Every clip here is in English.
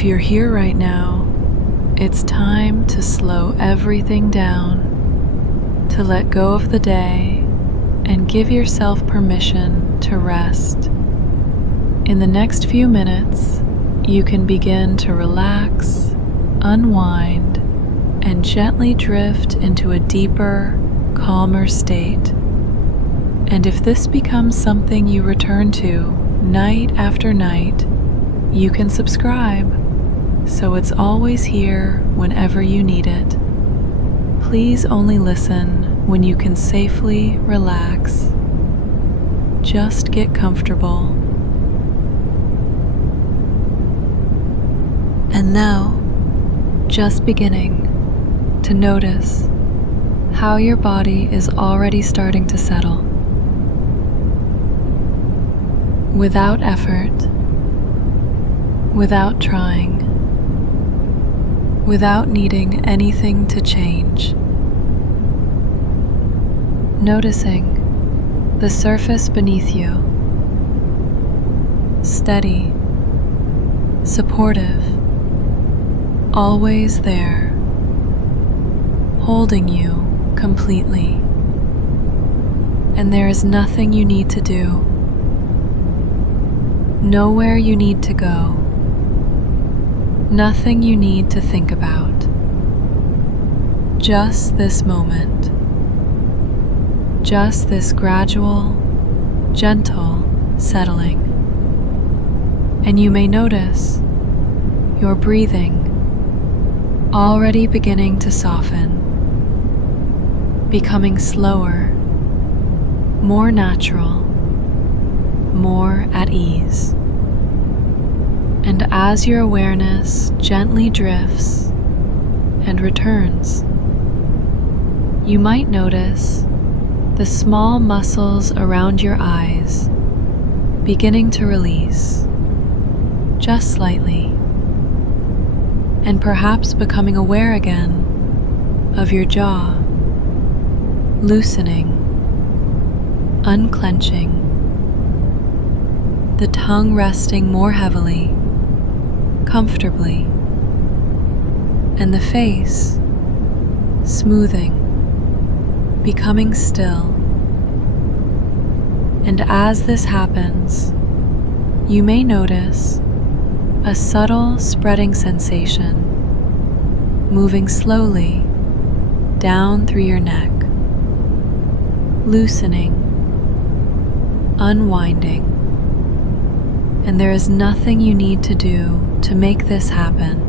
If you're here right now, it's time to slow everything down, to let go of the day, and give yourself permission to rest. In the next few minutes, you can begin to relax, unwind, and gently drift into a deeper, calmer state. And if this becomes something you return to night after night, you can subscribe so it's always here whenever you need it. Please only listen when you can safely relax. Just get comfortable. And now, just beginning to notice how your body is already starting to settle. Without effort, without trying, without needing anything to change. Noticing the surface beneath you, steady, supportive, always there, holding you completely. And there is nothing you need to do, nowhere you need to go, nothing you need to think about. Just this moment, just this gradual, gentle settling. And you may notice your breathing already beginning to soften, becoming slower, more natural, more at ease. And as your awareness gently drifts and returns, you might notice the small muscles around your eyes beginning to release, just slightly, and perhaps becoming aware again of your jaw, loosening, unclenching, the tongue resting more heavily, comfortably, and the face smoothing, becoming still. And as this happens, you may notice a subtle spreading sensation moving slowly down through your neck, loosening, unwinding. And there is nothing you need to do to make this happen.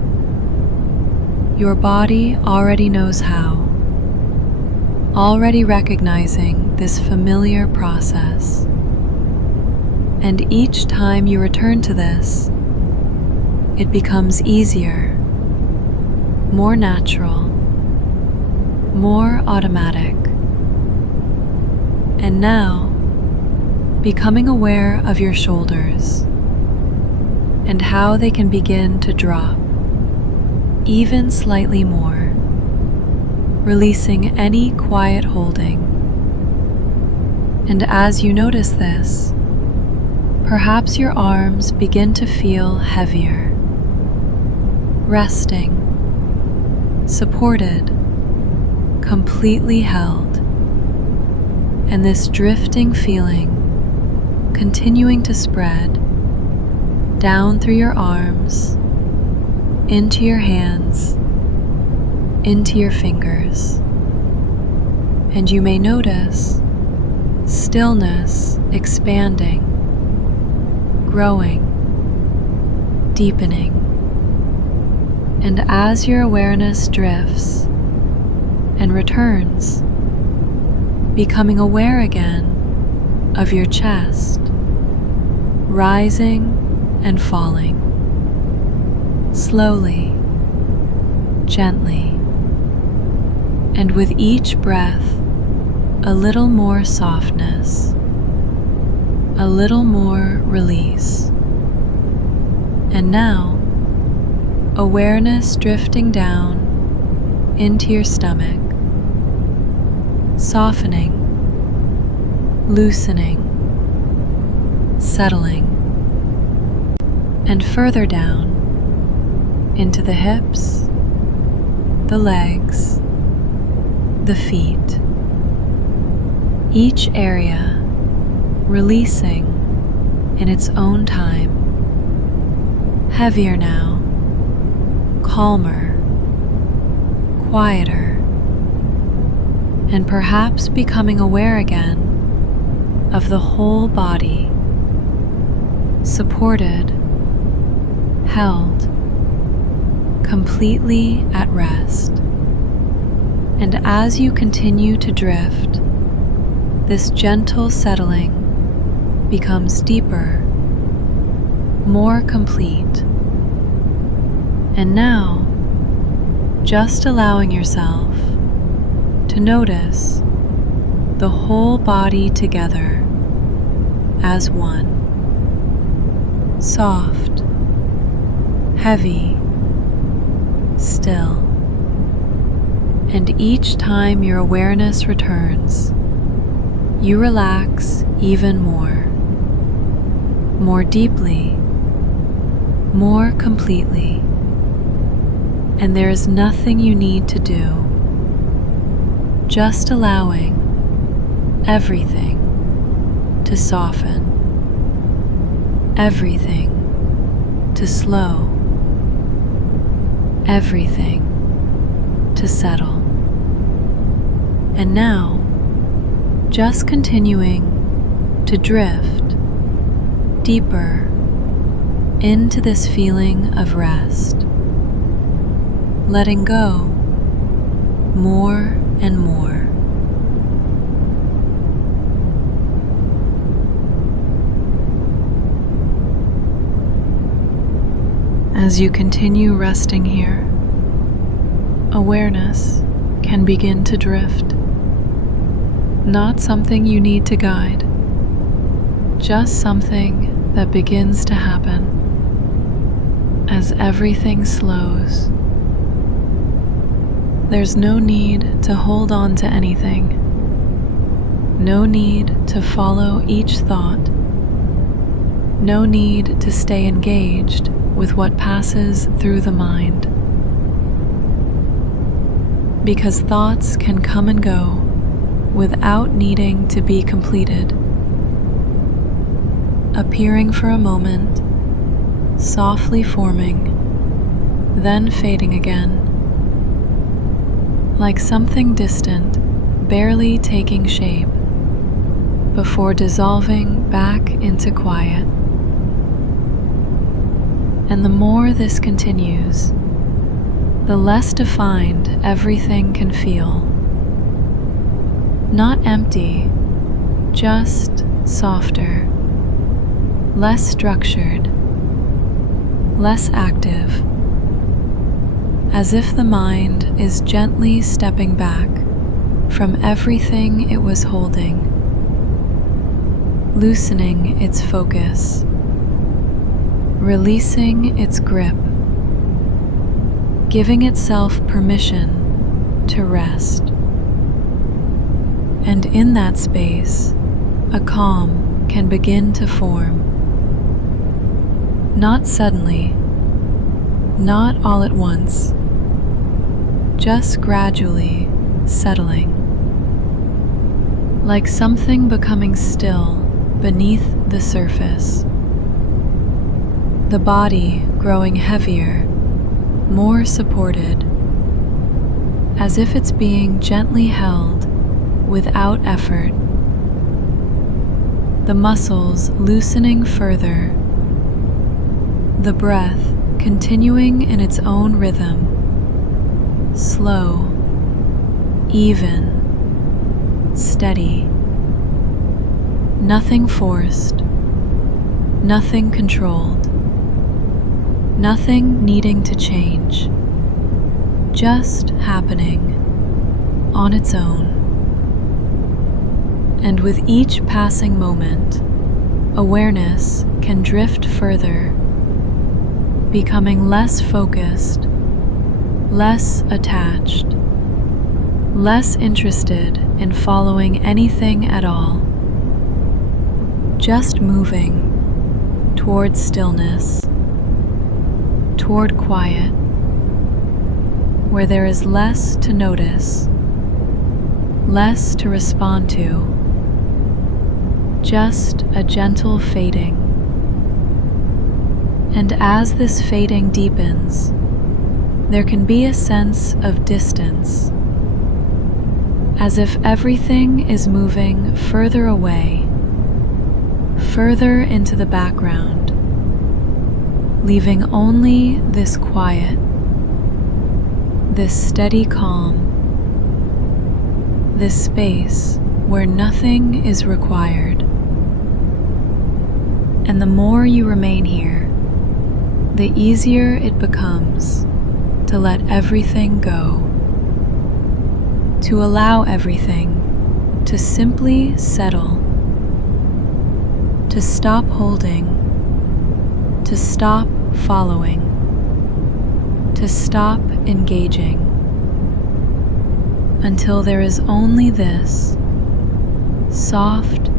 Your body already knows how, already recognizing this familiar process. And each time you return to this, it becomes easier, more natural, more automatic. And now, becoming aware of your shoulders and how they can begin to drop even slightly more, releasing any quiet holding. And as you notice this, perhaps your arms begin to feel heavier, resting, supported, completely held, and this drifting feeling continuing to spread down through your arms, into your hands, into your fingers. And you may notice stillness expanding, growing, deepening. And as your awareness drifts and returns, becoming aware again of your chest, rising and falling, slowly, gently, and with each breath, a little more softness, a little more release. And now, awareness drifting down into your stomach, softening, loosening, settling, and further down into the hips, the legs, the feet. Each area releasing in its own time. Heavier now, calmer, quieter, and perhaps becoming aware again of the whole body, supported, held, completely at rest. And as you continue to drift, this gentle settling becomes deeper, more complete. And now, just allowing yourself to notice the whole body together as one. Soft, heavy, still. And each time your awareness returns, you relax even more deeply, more completely. And there is nothing you need to do, just allowing everything to soften, everything to slow, everything to settle. And now, just continuing to drift deeper into this feeling of rest, letting go more and more. As you continue resting here, awareness can begin to drift. Not something you need to guide, just something that begins to happen as everything slows. There's no need to hold on to anything, no need to follow each thought, no need to stay engaged with what passes through the mind. Because thoughts can come and go without needing to be completed, appearing for a moment, softly forming, then fading again, like something distant, barely taking shape, before dissolving back into quiet. And the more this continues, the less defined everything can feel. Not empty, just softer, less structured, less active, as if the mind is gently stepping back from everything it was holding, loosening its focus, releasing its grip, giving itself permission to rest. And in that space, a calm can begin to form. Not suddenly, not all at once, just gradually settling, like something becoming still beneath the surface. The body growing heavier, more supported, as if it's being gently held without effort. The muscles loosening further, the breath continuing in its own rhythm, slow, even, steady. Nothing forced, nothing controlled, nothing needing to change, just happening on its own. And with each passing moment, awareness can drift further, becoming less focused, less attached, less interested in following anything at all, just moving toward stillness, toward quiet, where there is less to notice, less to respond to, just a gentle fading. And as this fading deepens, there can be a sense of distance, as if everything is moving further away, further into the background, leaving only this quiet, this steady calm, this space where nothing is required. And the more you remain here, the easier it becomes to let everything go, to allow everything to simply settle, to stop holding, to stop following, to stop engaging, until there is only this soft,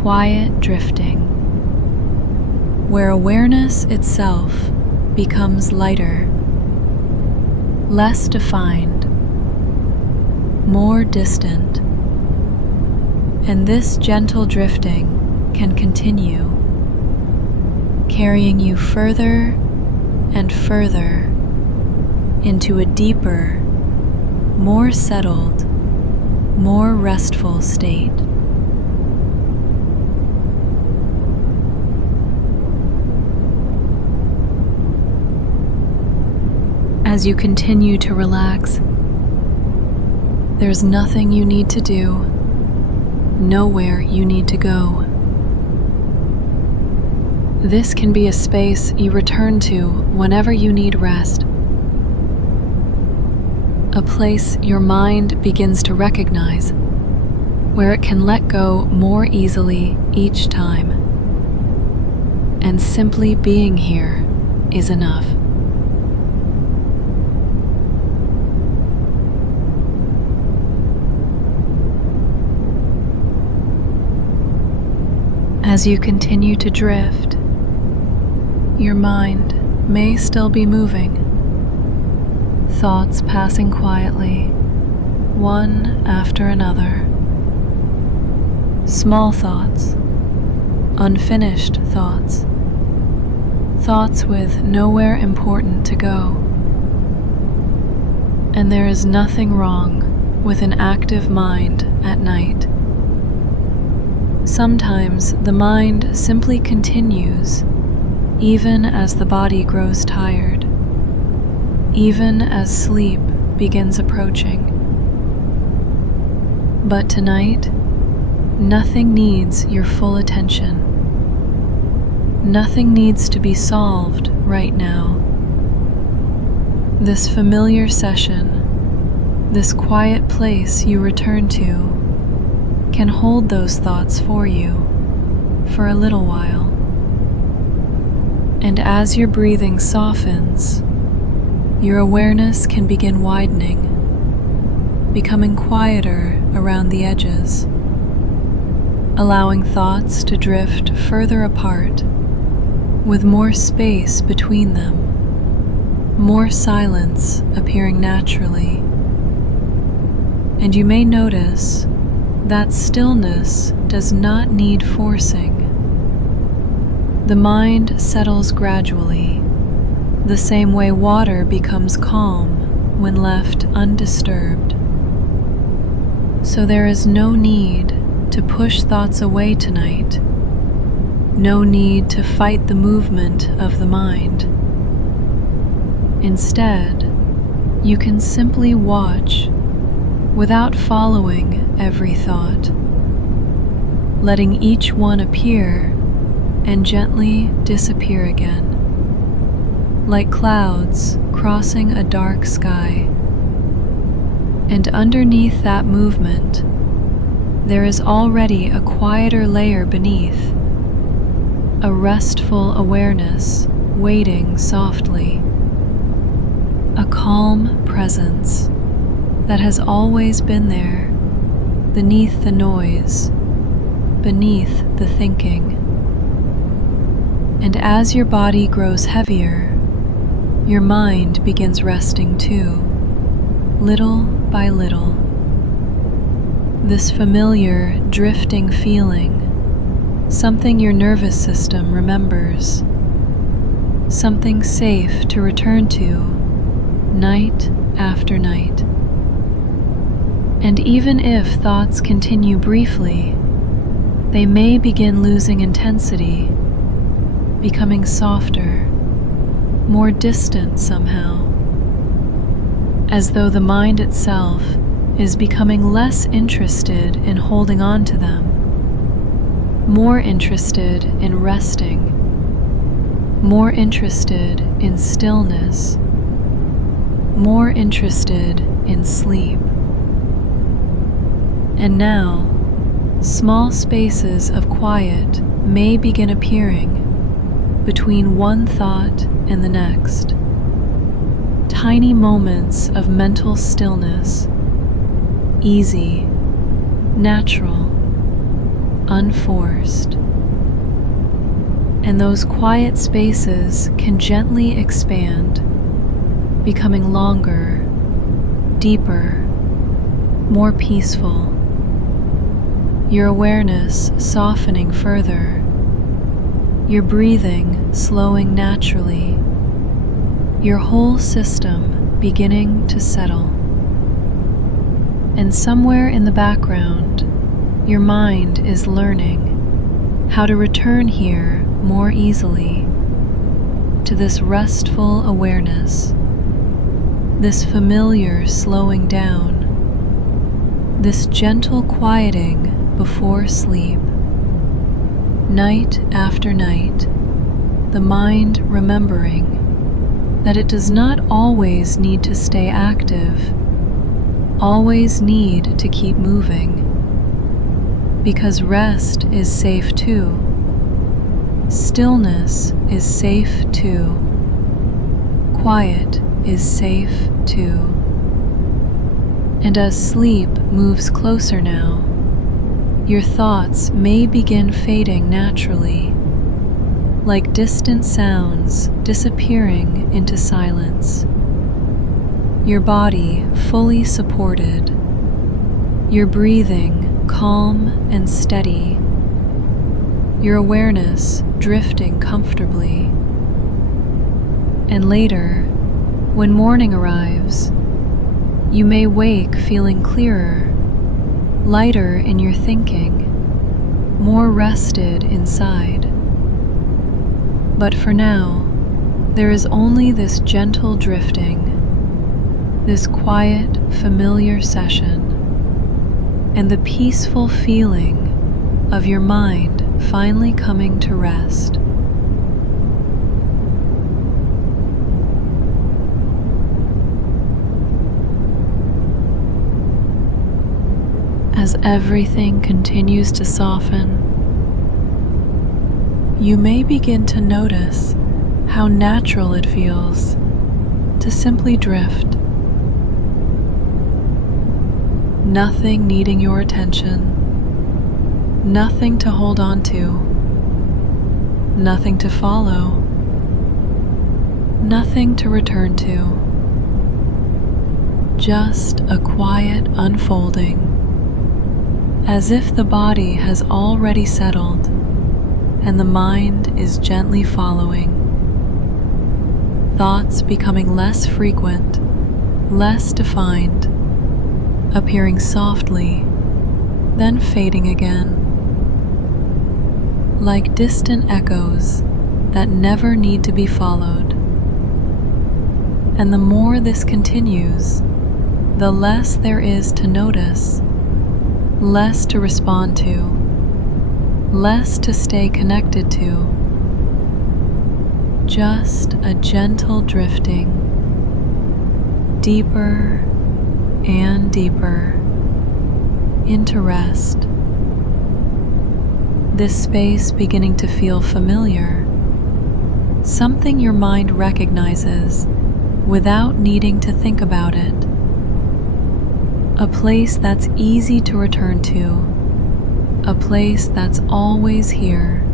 quiet drifting, where awareness itself becomes lighter, less defined, more distant, and this gentle drifting can continue, carrying you further and further into a deeper, more settled, more restful state. As you continue to relax, there's nothing you need to do, nowhere you need to go. This can be a space you return to whenever you need rest, a place your mind begins to recognize, where it can let go more easily each time. And simply being here is enough. As you continue to drift, your mind may still be moving, thoughts passing quietly, one after another. Small thoughts, unfinished thoughts, thoughts with nowhere important to go. And there is nothing wrong with an active mind at night. Sometimes the mind simply continues, even as the body grows tired, even as sleep begins approaching. But tonight, nothing needs your full attention. Nothing needs to be solved right now. This familiar session, this quiet place you return to, can hold those thoughts for you for a little while. And as your breathing softens, your awareness can begin widening, becoming quieter around the edges, allowing thoughts to drift further apart, with more space between them, more silence appearing naturally. And you may notice that stillness does not need forcing. The mind settles gradually, the same way water becomes calm when left undisturbed. So there is no need to push thoughts away tonight, no need to fight the movement of the mind. Instead, you can simply watch without following every thought, letting each one appear and gently disappear again, like clouds crossing a dark sky. And underneath that movement, there is already a quieter layer beneath, a restful awareness waiting softly, a calm presence that has always been there, beneath the noise, beneath the thinking. And as your body grows heavier, your mind begins resting too, little by little. This familiar, drifting feeling, something your nervous system remembers, something safe to return to night after night. And even if thoughts continue briefly, they may begin losing intensity, becoming softer, more distant somehow, as though the mind itself is becoming less interested in holding on to them, more interested in resting, more interested in stillness, more interested in sleep. And now, small spaces of quiet may begin appearing between one thought and the next. Tiny moments of mental stillness, easy, natural, unforced. And those quiet spaces can gently expand, becoming longer, deeper, more peaceful. Your awareness softening further, your breathing slowing naturally, your whole system beginning to settle. And somewhere in the background, your mind is learning how to return here more easily to this restful awareness, this familiar slowing down, this gentle quieting before sleep. Night after night, the mind remembering that it does not always need to stay active, always need to keep moving, because rest is safe too, stillness is safe too, quiet is safe too. And as sleep moves closer now, your thoughts may begin fading naturally, like distant sounds disappearing into silence. Your body fully supported, your breathing calm and steady, your awareness drifting comfortably. And later, when morning arrives, you may wake feeling clearer, lighter in your thinking, more rested inside. But for now, there is only this gentle drifting, this quiet, familiar session, and the peaceful feeling of your mind finally coming to rest. As everything continues to soften, you may begin to notice how natural it feels to simply drift. Nothing needing your attention, nothing to hold on to, nothing to follow, nothing to return to. Just a quiet unfolding, as if the body has already settled and the mind is gently following. Thoughts becoming less frequent, less defined, appearing softly, then fading again, like distant echoes that never need to be followed. And the more this continues, the less there is to notice, less to respond to, less to stay connected to. Just a gentle drifting, deeper and deeper into rest. This space beginning to feel familiar, something your mind recognizes without needing to think about it. A place that's easy to return to, a place that's always here,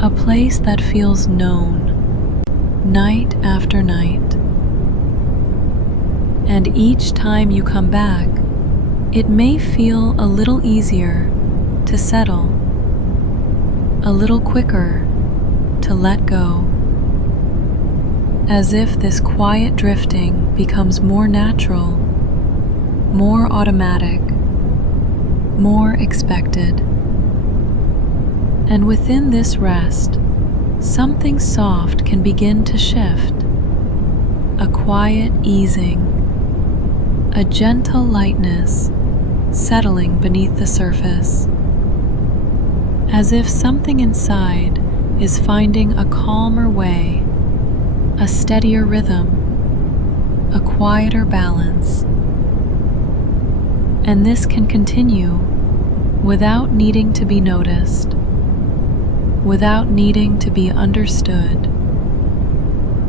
a place that feels known, night after night. And each time you come back, it may feel a little easier to settle, a little quicker to let go, as if this quiet drifting becomes more natural, more automatic, more expected. And within this rest, something soft can begin to shift, a quiet easing, a gentle lightness settling beneath the surface, as if something inside is finding a calmer way, a steadier rhythm, a quieter balance. And this can continue without needing to be noticed, without needing to be understood,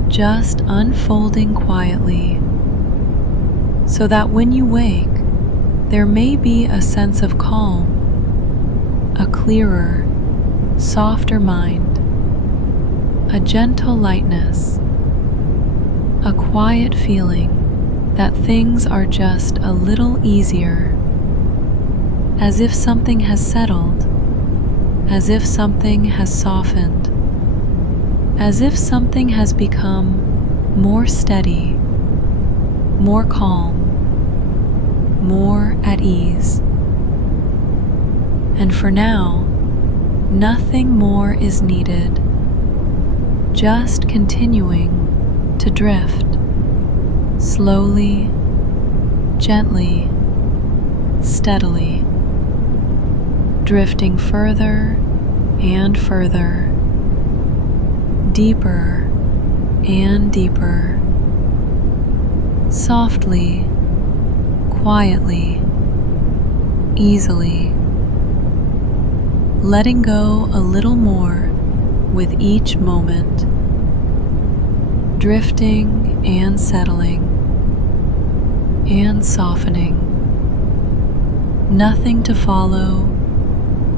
just unfolding quietly, so that when you wake, there may be a sense of calm, a clearer, softer mind, a gentle lightness, a quiet feeling that things are just a little easier, as if something has settled, as if something has softened, as if something has become more steady, more calm, more at ease. And for now, nothing more is needed, just continuing to drift, slowly, gently, steadily, drifting further and further, deeper and deeper, softly, quietly, easily, letting go a little more with each moment, drifting and settling and softening. Nothing to follow,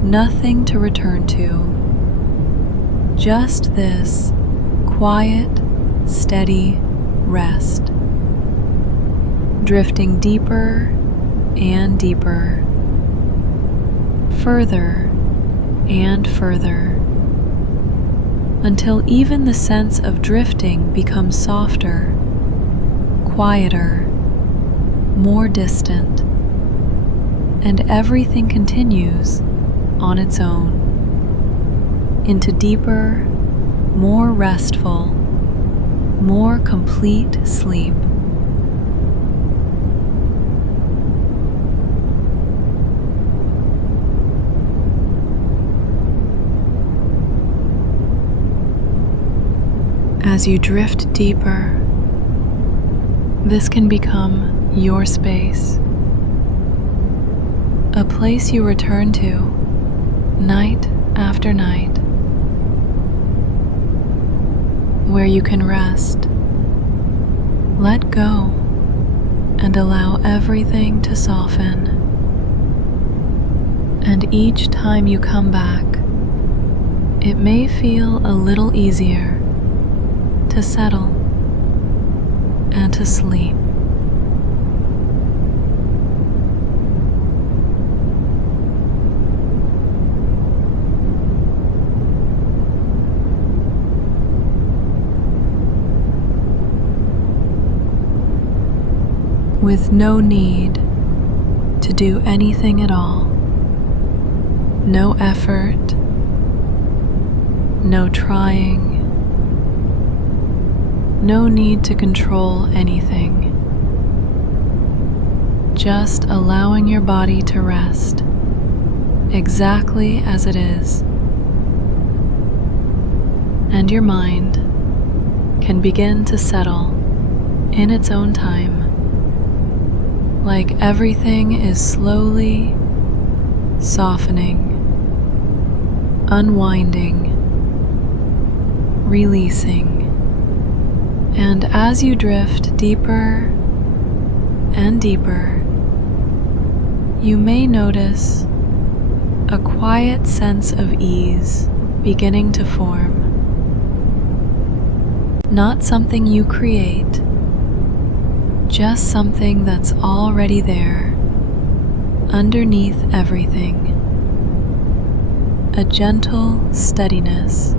nothing to return to. Just this quiet, steady rest, drifting deeper and deeper, further and further, until even the sense of drifting becomes softer, quieter, more distant, and everything continues on its own, into deeper, more restful, more complete sleep. As you drift deeper, this can become your space, a place you return to night after night, where you can rest, let go, and allow everything to soften. And each time you come back, it may feel a little easier to settle and to sleep. With no need to do anything at all, no effort, no trying, no need to control anything, just allowing your body to rest exactly as it is, and your mind can begin to settle in its own time, like everything is slowly softening, unwinding, releasing. And as you drift deeper and deeper, you may notice a quiet sense of ease beginning to form. Not something you create, just something that's already there, underneath everything. A gentle steadiness,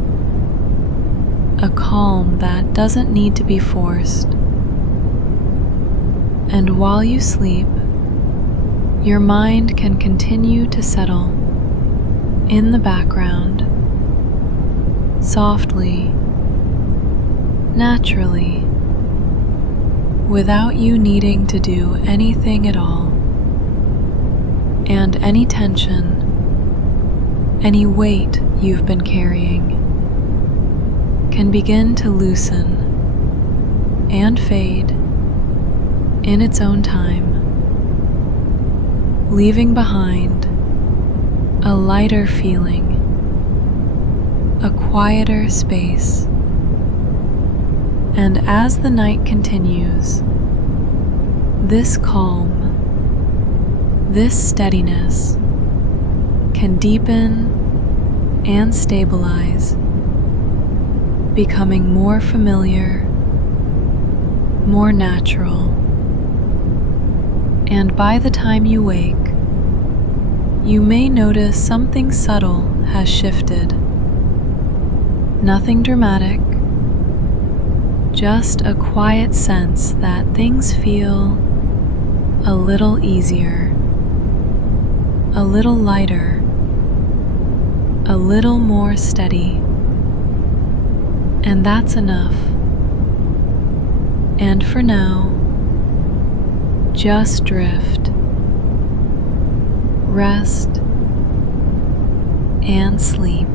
a calm that doesn't need to be forced. And while you sleep, your mind can continue to settle in the background, softly, naturally, without you needing to do anything at all. And any tension, any weight you've been carrying can begin to loosen and fade in its own time, leaving behind a lighter feeling, a quieter space. And as the night continues, this calm, this steadiness can deepen and stabilize, becoming more familiar, more natural. And by the time you wake, you may notice something subtle has shifted. Nothing dramatic, just a quiet sense that things feel a little easier, a little lighter, a little more steady. And that's enough. And for now, just drift, rest, and sleep.